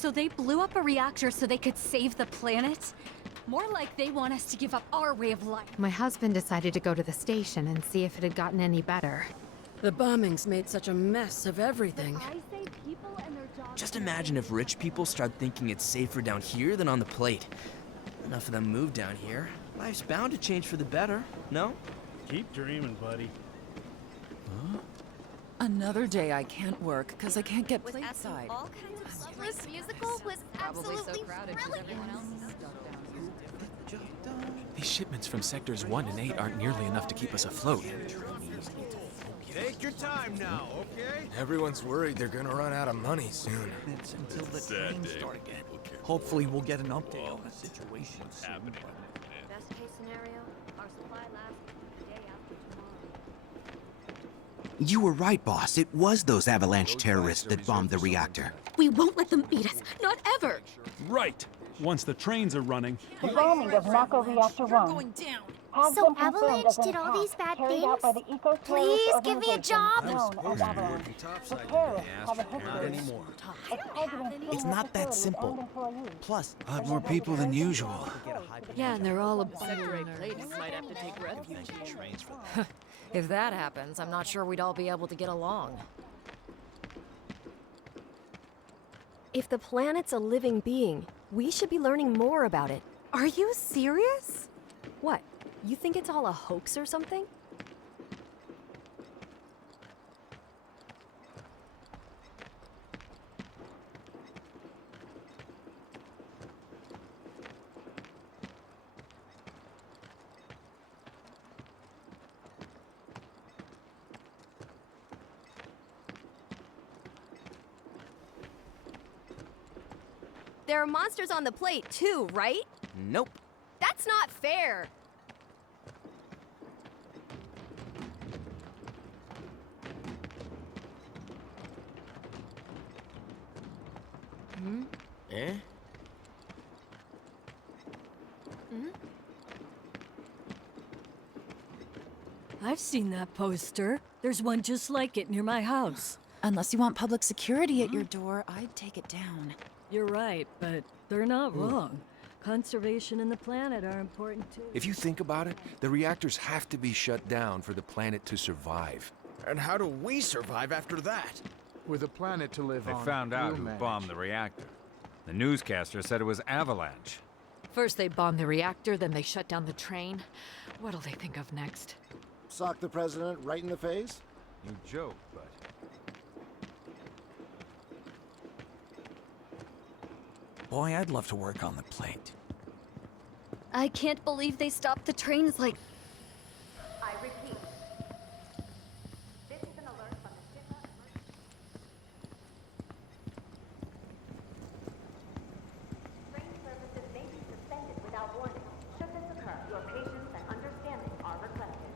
So they blew up a reactor so they could save the planet? More like they want us to give up our way of life. My husband decided to go to the station and see if it had gotten any better. The bombings made such a mess of everything. I say people and their jobs. Just imagine if rich people start thinking it's safer down here than on the plate. Enough of them move down here. Life's bound to change for the better, no? Keep dreaming, buddy. Another day I can't work because I can't get plateside. All kinds of stuff. This musical was absolutely brilliant. These shipments from sectors 1 and 8 aren't nearly enough to keep us afloat. Take your time now, okay? Everyone's worried they're gonna run out of money soon. Until the trains start again. Hopefully we'll get an update on the situation soon. Best case scenario, our supply lasts the day after tomorrow. You were right, boss. It was those avalanche terrorists that bombed the reactor. We won't let them beat us. Not ever. Right. Once the trains are running. The bombing of Mako Reactor 1. So Avalanche did all these bad things? Please give me a job! It's not that simple. Plus, A lot more people than usual. Yeah, and they're all a Sector 8 ladies might have to take refuge. If that happens, I'm not sure we'd all be able to get along. If the planet's a living being, we should be learning more about it. Are you serious? What? You think it's all a hoax or something? There are monsters on the plate too, right? Nope. That's not fair! Eh? I've seen that poster. There's one just like it near my house. Unless you want public security at your door, I'd take it down. You're right, but they're not wrong. Conservation and the planet are important too. If you think about it, the reactors have to be shut down for the planet to survive. And how do we survive after that? With a planet to live on. They found out we'll who manage. bombed the reactor. The newscaster said it was Avalanche. First they bombed the reactor, then they shut down the train. What'll they think of next? Sock the president right in the face? You joke, but... boy, I'd love to work on the plate. I can't believe they stopped the trains like... I repeat. This is an alert from the Shinra Train services may be suspended without warning. Should this occur, your patience and understanding are requested.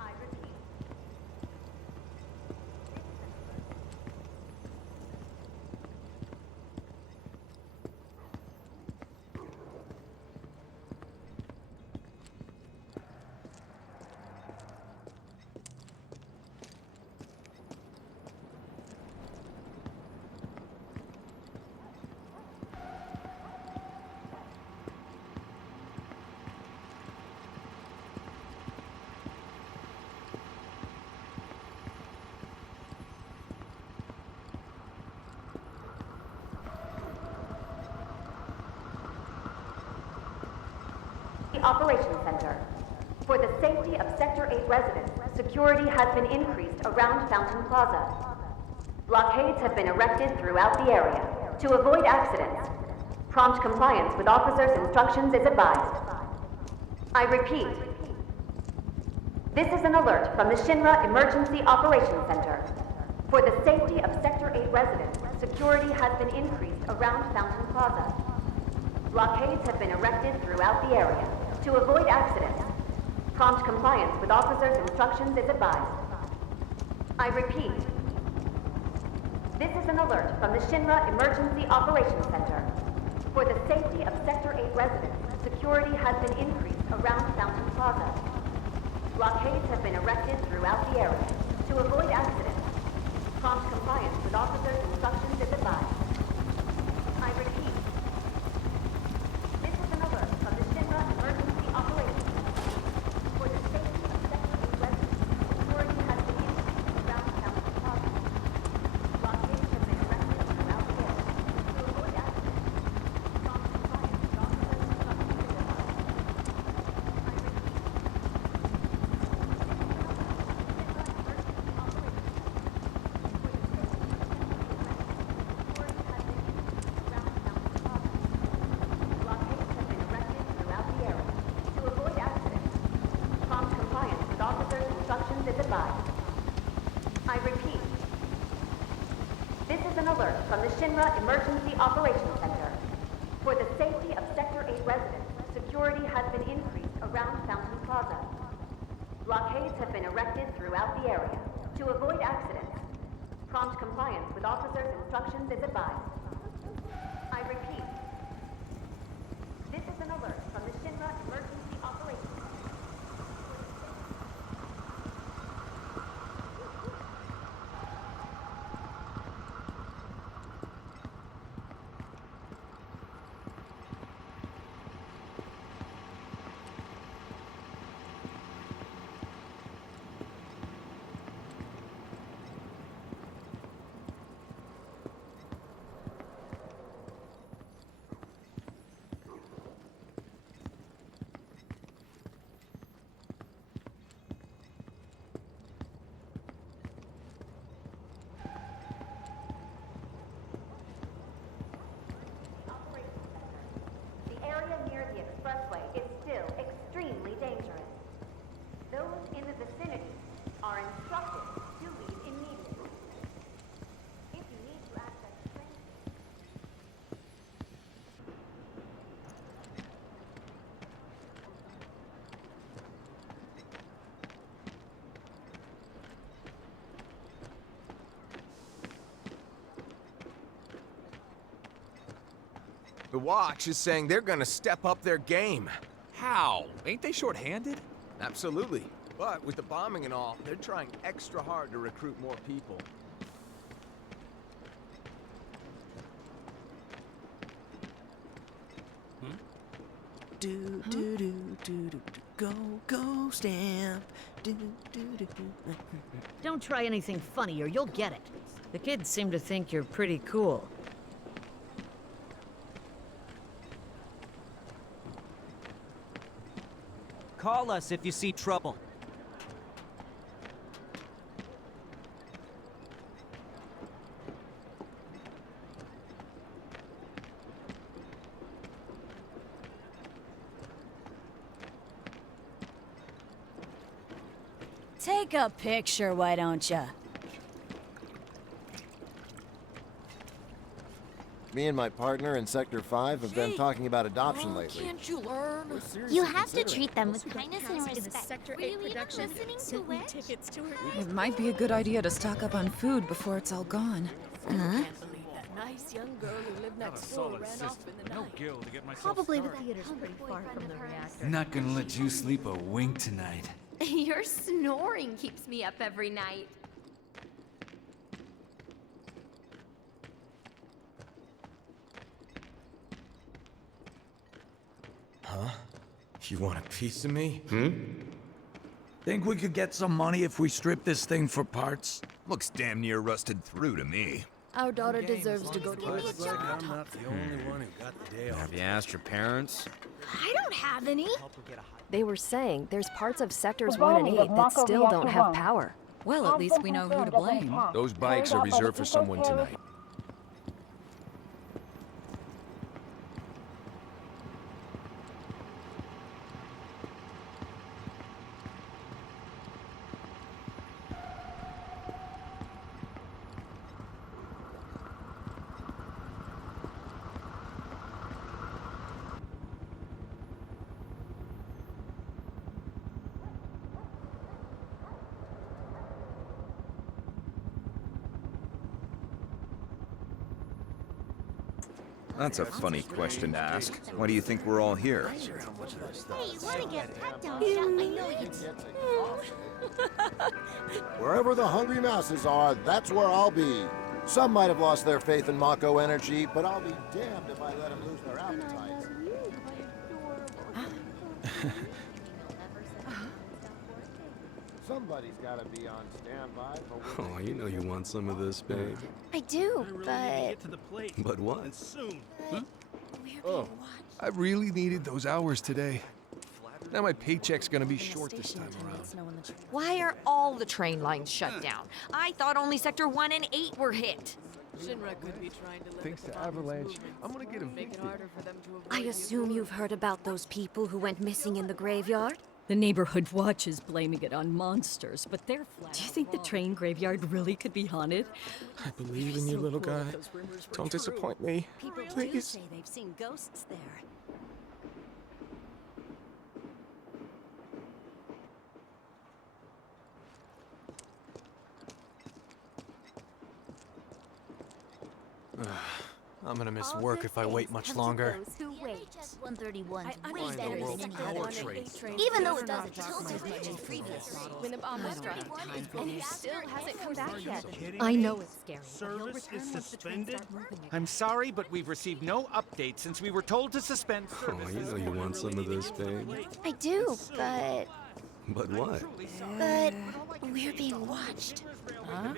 I repeat. The Operations Center. For the safety of Sector 8 residents, security has been increased around Fountain Plaza. Blockades have been erected throughout the area to avoid accidents. Prompt compliance with officers' instructions is advised. I repeat. This is an alert from the Shinra Emergency Operations Center. For the safety of Sector 8 residents, security has been increased around Fountain Plaza. Blockades have been erected throughout the area to avoid accidents. Prompt compliance with officers' instructions is advised. I repeat. This is an alert from the Shinra Emergency Operations Center. For the safety of Sector 8 residents, security has been increased around Fountain Plaza. Blockades have been erected throughout the area to avoid accidents. Prompt compliance with officers' instructions is advised. is advised. I repeat, this is an alert from the Shinra Emergency Operations Center. For the safety of Sector 8 residents, security has been increased around Fountain Plaza. Blockades have been erected throughout the area. To avoid accidents, prompt compliance with officers' instructions is advised. I repeat, this is an alert from the Shinra Emergency Operations Center. Near the expressway is still extremely dangerous. Those in the vicinity are instructed to leave immediately. If you need to access the train The Watch is saying they're gonna step up their game. How? Ain't they short-handed? Absolutely. But with the bombing and all, they're trying extra hard to recruit more people. Do do do do do go go stamp. Do do do do. Don't try anything funny or you'll get it. The kids seem to think you're pretty cool. Call us if you see trouble. Take a picture, why don't ya? Me and my partner in Sector 5 have been talking about adoption lately. Can't you learn? You have to treat them with kindness and respect. Sector Were 8 you even production listening sent to me it? tickets to her. It might be a good idea to stock up on food before it's all gone. Can't believe that nice young girl who lived next door ran off in the No night. gill to get myself Probably the started. theater's pretty far from the reactor. Not gonna let you sleep a wink tonight. Your snoring keeps me up every night. Huh? You want a piece of me? Think we could get some money if we strip this thing for parts? Looks damn near rusted through to me. Our daughter deserves to go to Looks like I'm not the only one who got the day off. Have you asked your parents? I don't have any. They were saying there's parts of Sectors 1 and 8 that still don't have power. Well, at least we know who to blame. Those bikes are reserved for someone tonight. That's a funny question to ask. Why do you think we're all here? Hey, you wanna get pet down? I know you Wherever the hungry masses are, that's where I'll be. Some might have lost their faith in Mako energy, but I'll be damned if I let them lose their appetites. Somebody's gotta be on standby for Oh, you know you want some of this, babe. I do, but... Get to the plate. But what? Soon. Oh, I really needed those hours today. Now my paycheck's gonna be short this time around. Why are all the train lines shut down? I thought only Sector 1 and 8 were hit. Shinra could be trying to Thanks to Avalanche, I'm gonna get make it evicted. harder for them to avoid I assume you've heard about those people who went missing in the graveyard? The neighborhood watch is blaming it on monsters, but they're flat. Do you think the train graveyard really could be haunted? I believe in you, little guy. Don't disappoint me. People do Please. say they've seen ghosts there. I'm gonna miss work if I wait much longer. Who waits? 131 is way Find the better world's than power any train. even though it doesn't tilt as much as previous. When the bomb was struck, and he still hasn't come back yet. I know it's scary. Service is suspended? I'm sorry, but we've received no update since we were told to suspend service. Oh, you know you want some of this, babe. I do, but But what? we're being watched. Huh?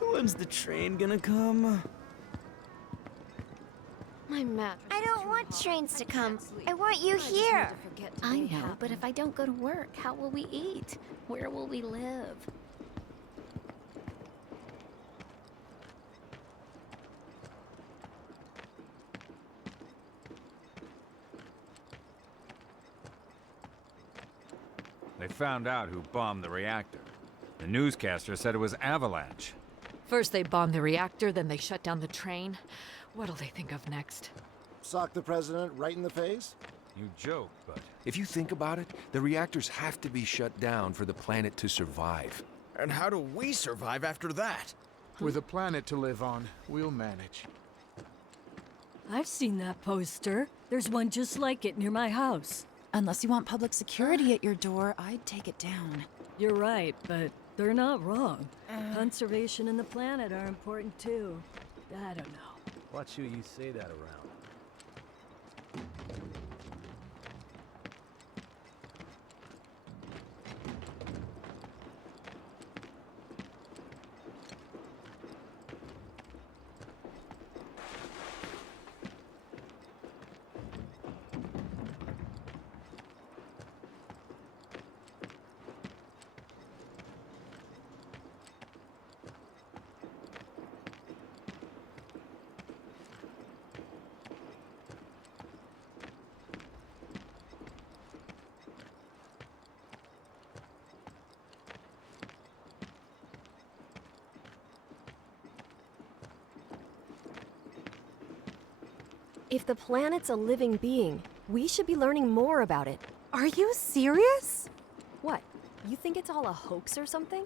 When's the train gonna come? My mattress. I don't want trains to come. I want you here. I know, but if I don't go to work, how will we eat? Where will we live? They found out who bombed the reactor. The newscaster said it was Avalanche. First they bomb the reactor, then they shut down the train. What'll they think of next? Sock the president right in the face? You joke, but... If you think about it, the reactors have to be shut down for the planet to survive. And how do we survive after that? With a planet to live on, we'll manage. I've seen that poster. There's one just like it near my house. Unless you want public security at your door, I'd take it down. You're right, but they're not wrong. Conservation and the planet are important too. I don't know. Watch who you say that around. If the planet's a living being, we should be learning more about it. Are you serious? What? You think it's all a hoax or something?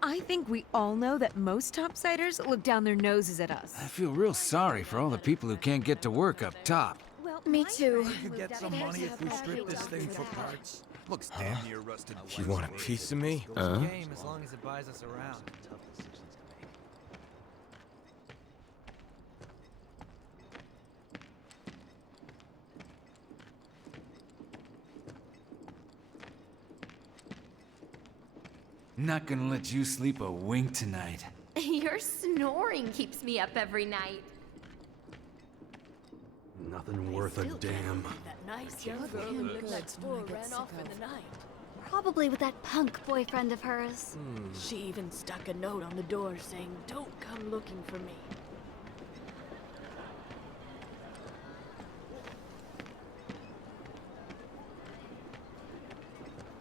I think we all know that most topsiders look down their noses at us. I feel real sorry for all the people who can't get to work up top. Me too. We could get some money if we strip this thing for parts. Looks damn near rusted. You want a piece of me? Game as long as it buys us around. Not gonna let you sleep a wink tonight. Your snoring keeps me up every night. Nothing worth a damn. That nice young girl who lived next door ran off in the night. Probably with that punk boyfriend of hers. She even stuck a note on the door saying, "Don't come looking for me."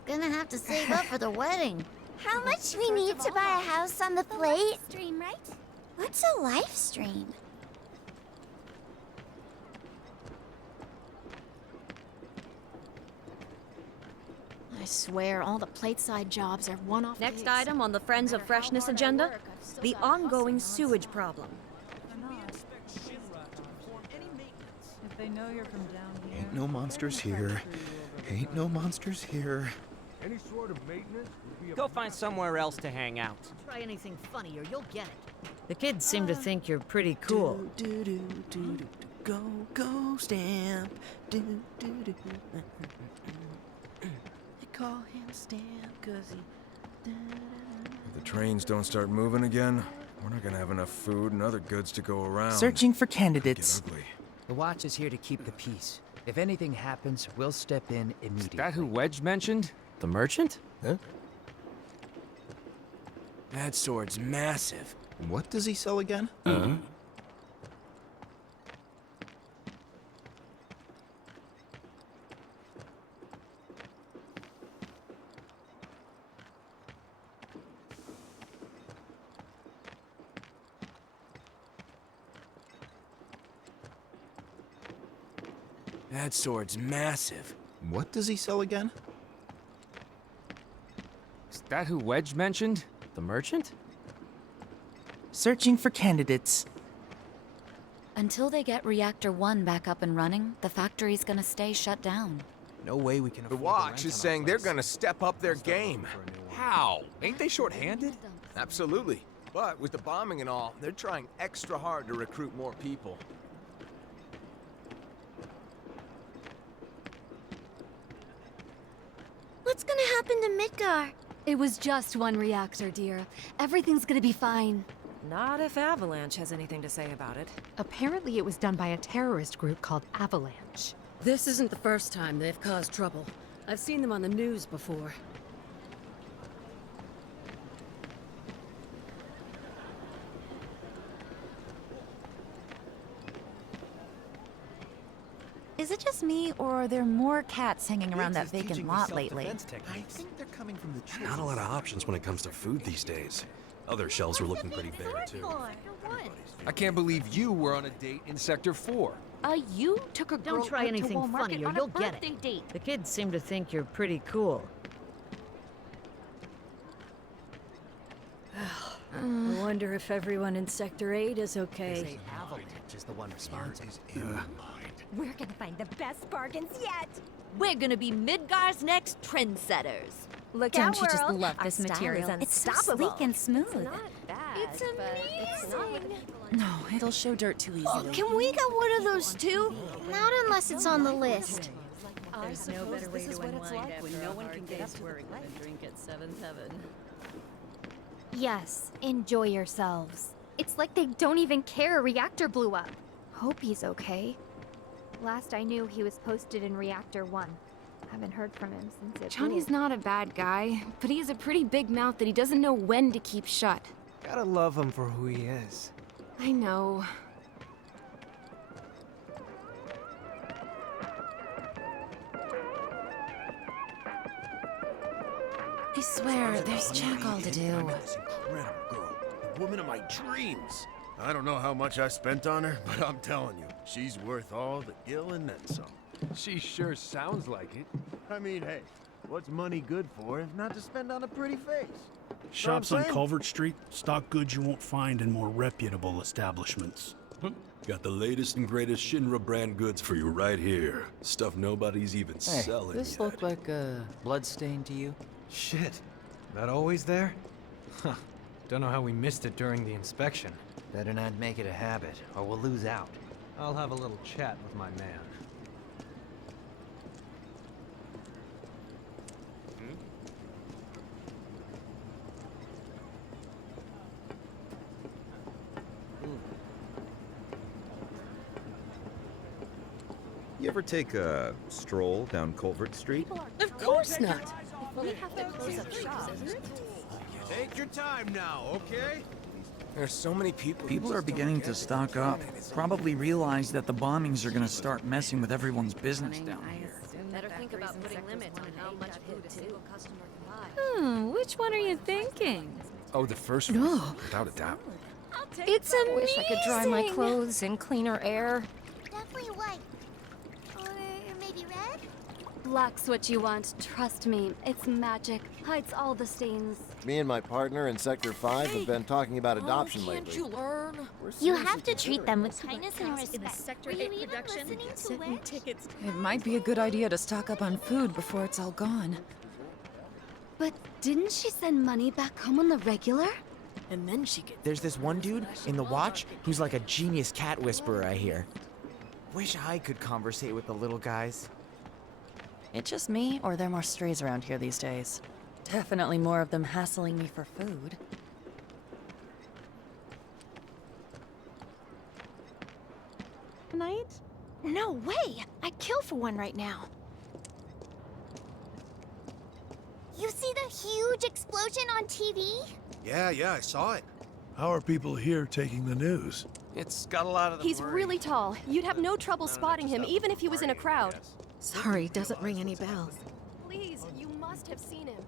Gonna have to save up for the wedding. How much we need to buy a house on the plate? Stream, right? What's a live stream? I swear, all the plateside jobs are one-off. Next item on the Friends of Freshness agenda, the ongoing sewage problem. If they know you're from down here. Ain't no monsters here. Ain't no monsters here. Any sort of maintenance? Go find somewhere else to hang out. Try anything funny or you'll get it. The kids seem to think you're pretty cool. Go, go, Stamp. They call him Stamp 'cause he... If the trains don't start moving again, we're not gonna have enough food and other goods to go around. Searching for candidates. Get ugly. The watch is here to keep the peace. If anything happens, we'll step in immediately. Is that who Wedge mentioned? The merchant? Huh? That sword's massive. What does he sell again? That sword's massive. What does he sell again? Is that who Wedge mentioned? The merchant? Searching for candidates. Until they get Reactor 1 back up and running, the factory's gonna stay shut down. No way we can The afford Watch the is rent on saying our they're place. gonna step up their game. How? Ain't they short-handed? Absolutely. But with the bombing and all, they're trying extra hard to recruit more people. What's gonna happen to Midgar? It was just one reactor, dear. Everything's gonna be fine. Not if Avalanche has anything to say about it. Apparently it was done by a terrorist group called Avalanche. This isn't the first time they've caused trouble. I've seen them on the news before. Is it just me, or are there more cats hanging around that vacant lot lately? I think they're coming from the trees. Not a lot of options when it comes to food these days. Other shelves were looking pretty bare, too. I can't believe you were on a date in Sector 4. You took a girl Don't try out anything to Walmart funny or on you'll a get birthday it. date. The kids seem to think you're pretty cool. I wonder if everyone in Sector 8 is okay. Avalanche is the one responsible. We're gonna find the best bargains yet. We're gonna be Midgar's next trendsetters. Look Don't out, you just world. love Our this style material? is It's so unstoppable. sleek and smooth. It's amazing. No, it'll show dirt too easily. Can we get one of those too? Not unless it's on the list. There's no better way to unwind after no one can get up to work than a drink at 7-Heaven. Yes, enjoy yourselves. It's like they don't even care a reactor blew up. Hope he's okay. Last I knew, he was posted in Reactor 1. Haven't heard from him since it Johnny's not a bad guy, but he has a pretty big mouth that he doesn't know when to keep shut. Gotta love him for who he is. I know. I swear, there's check all to do. This incredible girl, the woman of my dreams. I don't know how much I spent on her, but I'm telling you, she's worth all the gil and then some. She sure sounds like it. I mean, hey, what's money good for if not to spend on a pretty face? Shops Know what on I'm saying? Culvert Street stock goods you won't find in more reputable establishments. Got the latest and greatest Shinra brand goods for you right here. Stuff nobody's even Hey, selling this yet. look like a bloodstain to you? Shit. That always there? Huh. Don't know how we missed it during the inspection. Better not make it a habit, or we'll lose out. I'll have a little chat with my man. You ever take a stroll down Culvert Street? Of course not. We have to close up shop. Take your time now, okay? There's so many people. People are beginning to stock up. Probably realize that the bombings are gonna start messing with everyone's business down here. Better think about putting limits on how much food a single customer can buy. Which one are you thinking? Oh, the first one, No. without a doubt. It's amazing. Wish I could dry my clothes in cleaner air. Definitely white. Or maybe red? Black's what you want. Trust me. It's magic. Hides all the stains. Me and my partner in Sector 5 have been talking about adoption Can't lately. you learn? You have to treat them with kindness and respect. Were you even production listening to sent me Wedge? tickets. It might be a good idea to stock up on food before it's all gone. But didn't she send money back home on the regular? And then she gets... There's this one dude in the Watch who's like a genius cat whisperer, I hear. Wish I could conversate with the little guys. It just me, or are there more strays around here these days? Definitely more of them hassling me for food. Tonight? No way! I'd kill for one right now. You see the huge explosion on TV? Yeah, I saw it. How are people here taking the news? It's got a lot of the He's really tall. You'd have no trouble spotting him, even if he was in a crowd. Sorry, doesn't ring any bells. Please, you must have seen him.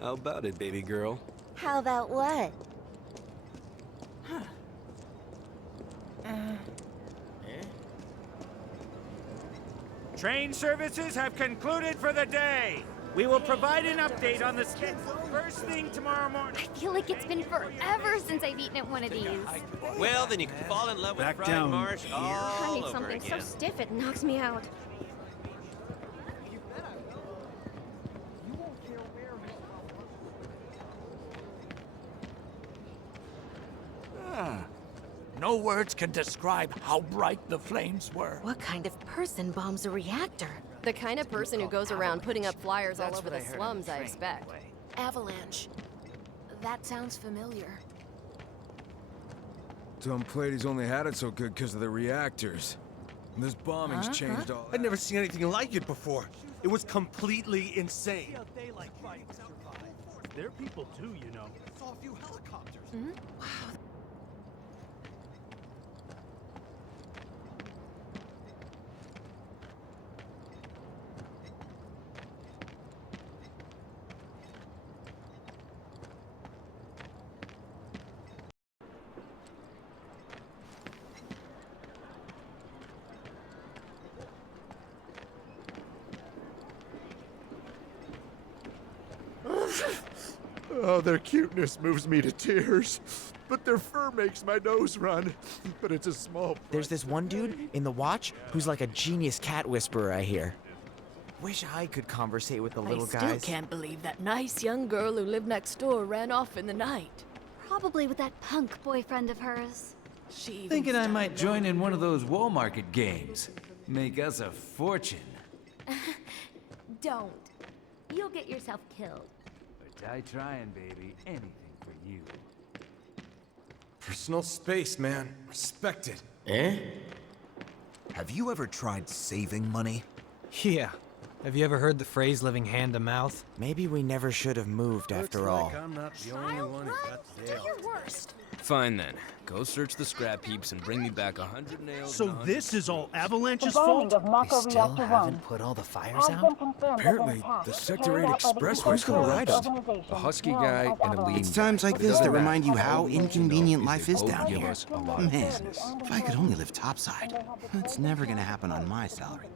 How about it, baby girl? How about what? Train services have concluded for the day. We will provide an update on the schedule first thing tomorrow morning. I feel like it's been forever since I've eaten at one of these. Well, then you can fall in love with Back fried down marsh here. all I need over something again. so stiff it knocks me out. No words can describe how bright the flames were. What kind of person bombs a reactor? The kind of person who goes around putting up flyers all over the slums, I expect. Avalanche. That sounds familiar. Dumb Platy's only had it so good because of the reactors. And this bombing's changed all that. I'd never seen anything like it before. It was completely insane. They're people too, you know. Saw a few helicopters. Oh, their cuteness moves me to tears. But their fur makes my nose run. But it's a small price. There's this one dude in the watch who's like a genius cat whisperer, I hear. Wish I could conversate with the little I still guys. can't believe that nice young girl who lived next door ran off in the night. Probably with that punk boyfriend of hers. Thinking I might join in one of those wall market games. Make us a fortune. Don't. You'll get yourself killed. But die trying, baby. Anything for you. Personal space, man. Respect it. Have you ever tried saving money? Yeah. Have you ever heard the phrase living hand to mouth? Maybe we never should have moved after all. I'm not the only one who got Do your worst. Fine then. Go search the scrap heaps and bring me back 100 nails. So this is all Avalanche's The bombing fault? of Mako They still Reactor haven't 1 put all the fires has out? been confirmed Apparently, as an the attack Sector 8 carried out by the Expressway's gonna ride them. organization A husky known guy as and a Avalon. lean It's times like But it this doesn't that matter. remind you how All we need to inconvenient know life they is both down give here. us a lot of Man, business. if I could only live topside. It's never gonna happen on my salary.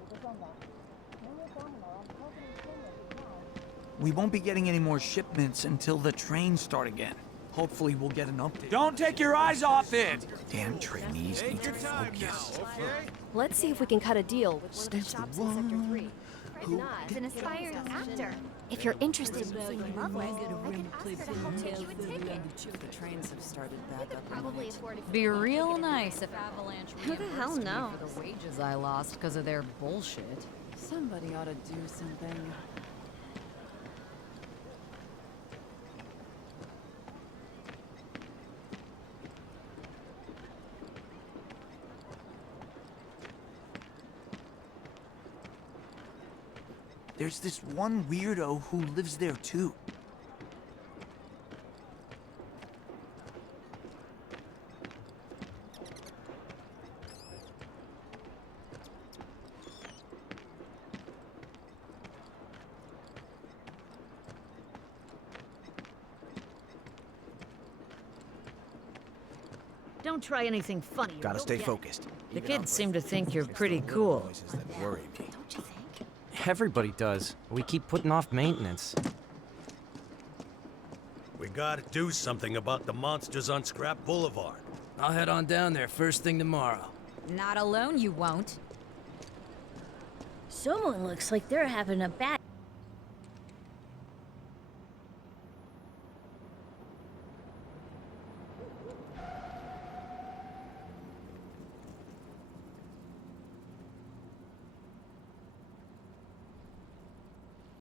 We won't be getting any more shipments until the trains start again. Hopefully we'll get an update. Don't take your eyes off it! Damn trainees need to focus. Let's see if we can cut a deal with one of the shops in Sector 3. If not, He's an aspiring actor. If you're interested in seeing Loveless, I could ask her to help take you a ticket. The trains have started back up. Probably afford it. Be real nice if Avalanche Who the hell reimbursed me knows? for the wages I lost because of their bullshit. Somebody ought to do something. There's this one weirdo who lives there too. Don't try anything funny. or Gotta you'll stay get it. focused. The kids seem to think you're pretty cool. That worry me. Everybody does. We keep putting off maintenance. We gotta do something about the monsters on Scrap Boulevard. I'll head on down there first thing tomorrow. Not alone, you won't. Someone looks like they're having a bad